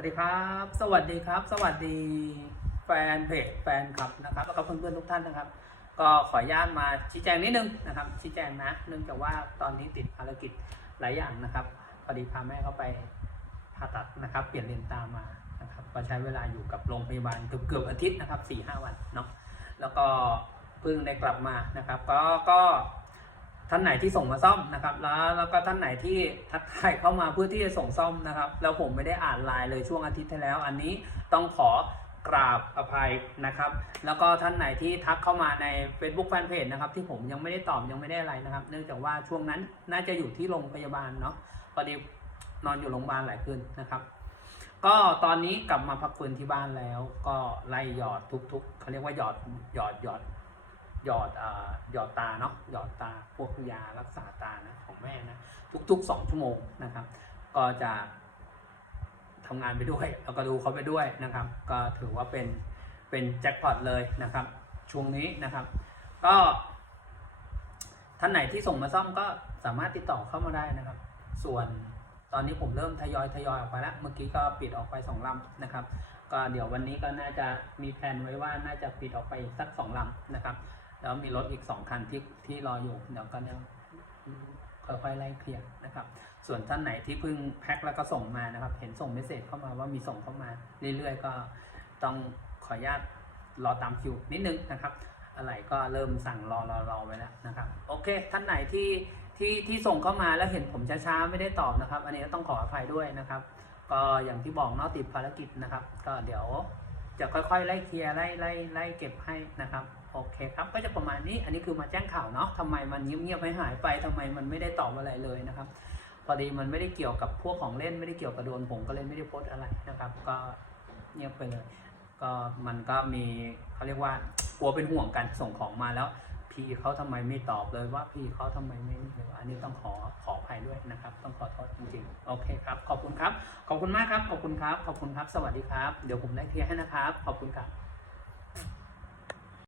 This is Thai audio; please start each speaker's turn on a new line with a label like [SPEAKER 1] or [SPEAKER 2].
[SPEAKER 1] วัสดีครับ สวัสดีครับ สวัสดีแฟนเพจแฟนคลับนะครับแล้วก็เพื่อนๆทุกท่านนะครับ ก็ขออนุญาตมาชี้แจงนิดนึงนะครับ ชี้แจงนะ เนื่องจากว่าตอนนี้ติดภารกิจหลายอย่างนะครับพอดีพาแม่เข้าไปผ่าตัดนะครับ เปลี่ยนเลนตามานะครับก็ใช้เวลาอยู่กับโรงพยาบาลเกือบเกือบอาทิตย์นะครับสี่ห้าวันเนาะแล้วก็เพิ่งได้กลับมานะครับ ก็ก็ ท่านไหนที่ส่งมาซ่อมนะครับ แล้วแล้วก็ท่านไหนที่ทักทายเข้ามาเพื่อที่จะส่งซ่อมนะครับ แล้วผมไม่ได้อ่านไลน์เลยช่วงอาทิตย์ที่แล้ว อันนี้ต้องขอกราบอภัยนะครับ แล้วก็ท่านไหนที่ทักเข้ามาใน Facebook Fanpage นะครับ ที่ผมยังไม่ได้ตอบยังไม่ได้อะไรนะครับ เนื่องจากว่าช่วงนั้นน่าจะอยู่ที่โรงพยาบาลเนาะพอดีนอนอยู่โรงพยาบาลหลายคืนนะครับก็ตอนนี้กลับมาพักฟื้นที่บ้านแล้ว ก็ไล่หยอดทุกๆเขาเรียกว่าหยอดหยอดหยอด หยอดอ่าหยอดตาเนาะหยอดตาพวกยารักษาตานะของแม่นะทุกๆสองชั่วโมงนะครับ ก็จะทำงานไปด้วยแล้วก็ดูเขาไปด้วยนะครับ ก็ถือว่าเป็นเป็นแจ็คพอตเลยนะครับ ช่วงนี้นะครับ ก็ท่านไหนที่ส่งมาซ่อมก็สามารถติดต่อเข้ามาได้นะครับ ส่วนตอนนี้ผมเริ่มทยอยทยอยออกไปแล้ว เมื่อกี้ก็ปิดออกไปสองลำนะครับ ก็เดี๋ยววันนี้ก็น่าจะมีแผนไว้ว่าน่าจะปิดออกไปสักสองลำนะครับ แล้วมีรถอีกสองคันที่ที่รออยู่เดี๋ยวก็เดี๋ยวค่อยๆไล่เคลียร์นะครับ ส่วนท่านไหนที่เพิ่งแพ็คแล้วก็ส่งมานะครับ เห็นส่งเมสเซจเข้ามาว่ามีส่งเข้ามาเรื่อยๆ ก็ต้องขออนุญาตรอตามคิวนิดนึงนะครับ อะไรก็เริ่มสั่งรอรอรอไว้แล้วนะครับ โอเค ท่านไหนที่ที่ที่ส่งเข้ามาแล้วเห็นผมช้าๆไม่ได้ตอบนะครับ อันนี้ก็ต้องขออภัยด้วยนะครับ ก็อย่างที่บอกเนอกติดภารกิจนะครับ ก็เดี๋ยว จะค่อยๆ ไล่เคลียร์ไล่ไล่ไล่เก็บให้นะครับโอเคครับก็จะประมาณนี้อันนี้คือมาแจ้งข่าวเนาะทำไมมันเงียบๆไม่หายไปทำไมมันไม่ได้ตอบอะไรเลยนะครับพอดีมันไม่ได้เกี่ยวกับพวกของเล่นไม่ได้เกี่ยวกับโดนผมก็เลยไม่ได้โพสอะไรนะครับ ก็เงียบไปเลยก็มันก็มีเขาเรียกว่ากลัวเป็นห่วงกันส่งของมาแล้ว พี่เขาทำไมไม่ตอบเลยว่าพี่เขาทำไมไม่อันนี้ต้องขอขออภัยด้วยนะครับ ต้องขอโทษจริงๆโอเคครับขอบคุณครับ ขอบคุณมากครับขอบคุณครับ ขอบคุณครับ สวัสดีครับ เดี๋ยวผมไล่เคลียร์ให้นะครับ ขอบคุณครับ